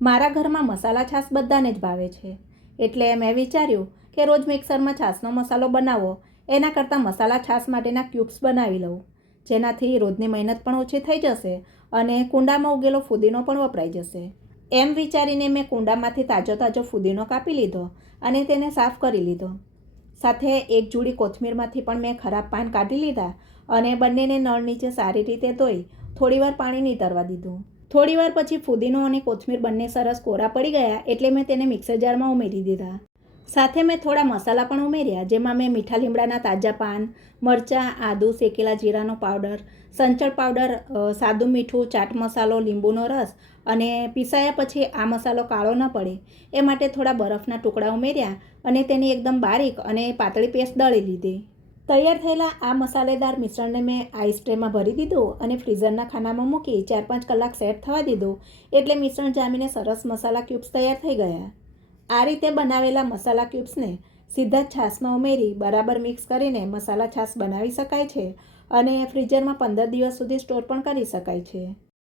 મારા ઘરમાં મસાલા છાશ બધાને જ ભાવે છે, એટલે મેં વિચાર્યું કે રોજ મિક્સરમાં છાશનો મસાલો બનાવો એના કરતાં મસાલા છાશ માટેના ક્યુબ્સ બનાવી લઉં, જેનાથી રોજની મહેનત પણ ઓછી થઈ જશે અને કુંડામાં ઉગેલો ફુદીનો પણ વપરાઈ જશે. એમ વિચારીને મેં કુંડામાંથી તાજો ફુદીનો કાપી લીધો અને તેને સાફ કરી લીધો. સાથે એક જોડી કોથમીરમાંથી પણ મેં ખરાબ પાન કાઢી લીધા અને બંનેને નળ નીચે સારી રીતે ધોઈ થોડીવાર પાણી નીતરવા દીધું. થોડીવાર પછી ફુદીનો અને કોથમીર બંને સરસ કોરા પડી ગયા એટલે મેં તેને મિક્સર જારમાં ઉમેરી દીધા. સાથે મેં થોડા મસાલા પણ ઉમેર્યા, જેમાં મેં મીઠા લીમડાના તાજા પાન, મરચાં, આદું, શેકેલા જીરાનો પાવડર, સંચળ પાવડર, સાદું મીઠું, ચાટ મસાલો, લીંબુનો રસ અને પીસાયા પછી આ મસાલો કાળો ન પડે એ માટે થોડા બરફના ટુકડા ઉમેર્યા અને તેની એકદમ બારીક અને પાતળી પેસ્ટ દળી લીધી. તૈયાર થયેલા આ મસાલેદાર મિશ્રણને મેં આઈસ ટ્રેમાં ભરી દીધું અને ફ્રીઝરના ખાનામાં મૂકી 4-5 કલાક સેટ થવા દીધું એટલે મિશ્રણ જામીને સરસ મસાલા ક્યુબ્સ તૈયાર થઈ ગયા. આ રીતે બનાવેલા મસાલા ક્યુબ્સને સીધા જ છાશમાં ઉમેરી બરાબર મિક્સ કરીને મસાલા છાશ બનાવી શકાય છે અને ફ્રીઝરમાં 15 દિવસ સુધી સ્ટોર પણ કરી શકાય છે.